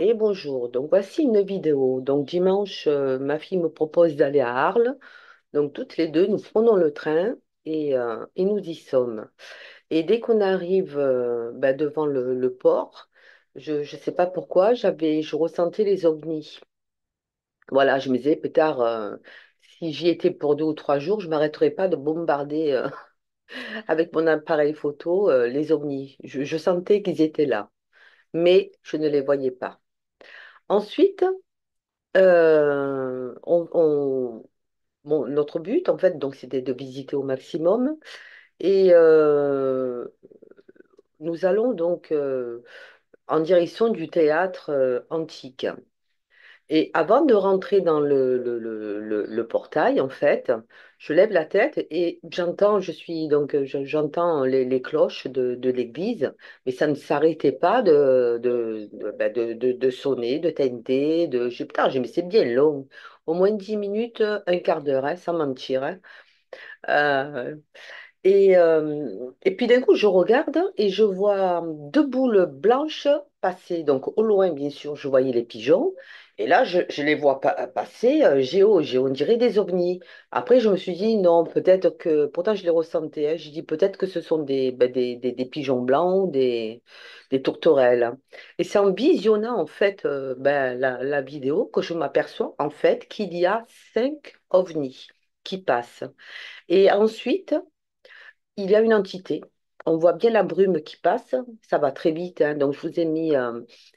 Et bonjour, donc voici une vidéo. Donc dimanche, ma fille me propose d'aller à Arles. Donc toutes les deux, nous prenons le train et nous y sommes. Et dès qu'on arrive devant le port, je ne sais pas pourquoi, je ressentais les ovnis. Voilà, je me disais, peut-être, si j'y étais pour 2 ou 3 jours, je ne m'arrêterais pas de bombarder avec mon appareil photo les ovnis. Je sentais qu'ils étaient là, mais je ne les voyais pas. Ensuite, Euh, on- on- notre but, en fait, donc, c'était de visiter au maximum. Et nous allons donc en direction du théâtre antique. Et avant de rentrer dans le portail, en fait, je lève la tête et j'entends les cloches de l'église, mais ça ne s'arrêtait pas de sonner, de tinter, putain, mais c'est bien long. Au moins 10 minutes, un quart d'heure, hein, sans mentir, hein. Euh, et puis d'un coup, je regarde et je vois deux boules blanches passer. Donc au loin, bien sûr, je voyais les pigeons. Et là, je les vois passer, on dirait des ovnis. Après, je me suis dit, non, peut-être que, pourtant je les ressentais, hein. Je dis peut-être que ce sont des pigeons blancs, des tourterelles. Et c'est en visionnant, en fait, la vidéo que je m'aperçois, en fait, qu'il y a 5 ovnis qui passent. Et ensuite, il y a une entité. On voit bien la brume qui passe. Ça va très vite, hein. Donc, je vous ai mis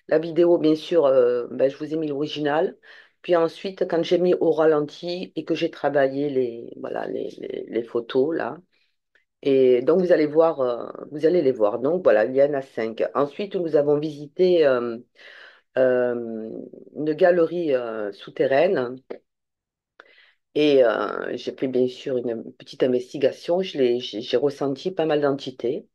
la vidéo, bien sûr, je vous ai mis l'original. Puis ensuite, quand j'ai mis au ralenti et que j'ai travaillé voilà, les photos, là. Et donc, vous allez voir, vous allez les voir. Donc, voilà, il y en a 5. Ensuite, nous avons visité euh, une galerie souterraine. Et j'ai fait bien sûr une petite investigation. J'ai ressenti pas mal d'entités.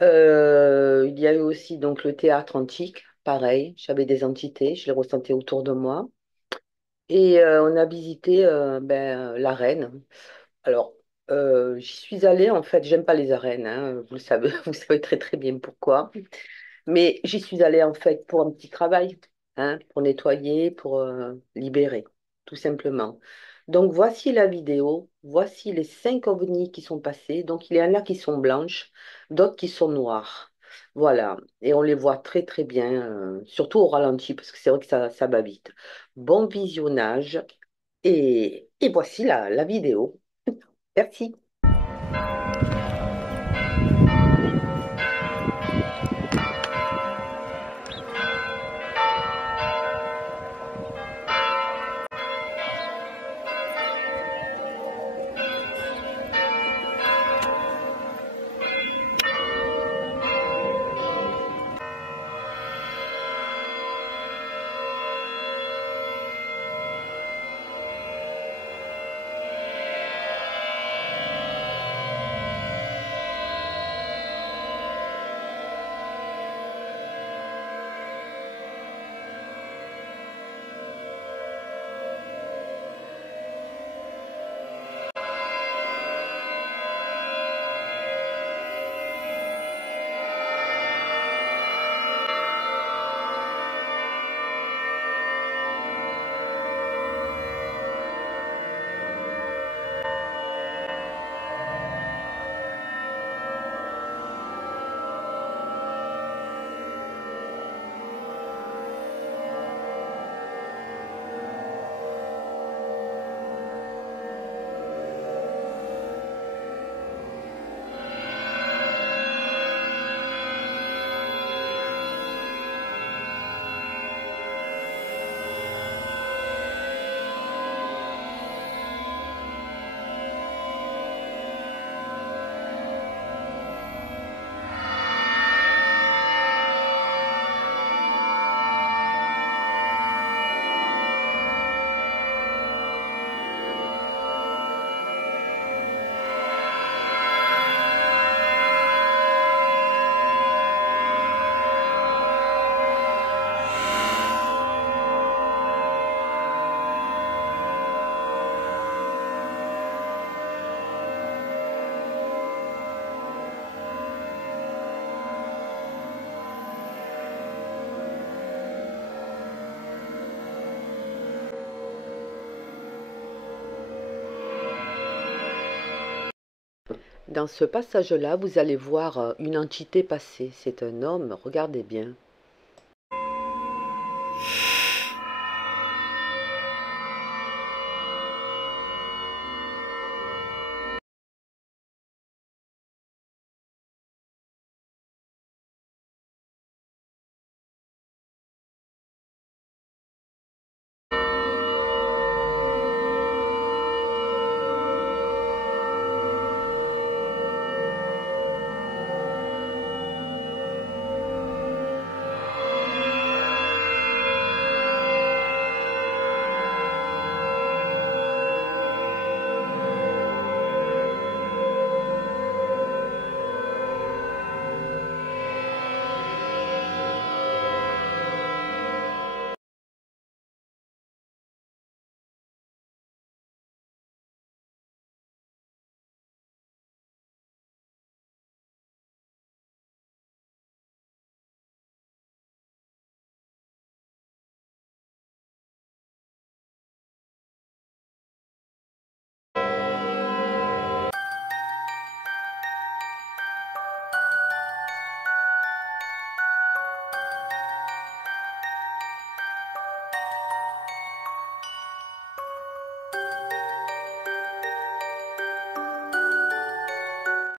Il y a eu aussi donc le théâtre antique, pareil, j'avais des entités, je les ressentais autour de moi. Et on a visité l'arène. Alors, j'y suis allée, en fait, j'aime pas les arènes, hein, vous le savez, vous savez très très bien pourquoi. Mais j'y suis allée en fait pour un petit travail, hein, pour nettoyer, pour libérer, tout simplement. Donc voici la vidéo, voici les 5 ovnis qui sont passés. Donc il y en a qui sont blanches, d'autres qui sont noires. Voilà, et on les voit très très bien, surtout au ralenti, parce que c'est vrai que ça va vite. Bon visionnage, et voici la vidéo. Merci. dans ce passage-là, vous allez voir une entité passer. C'est un homme, regardez bien.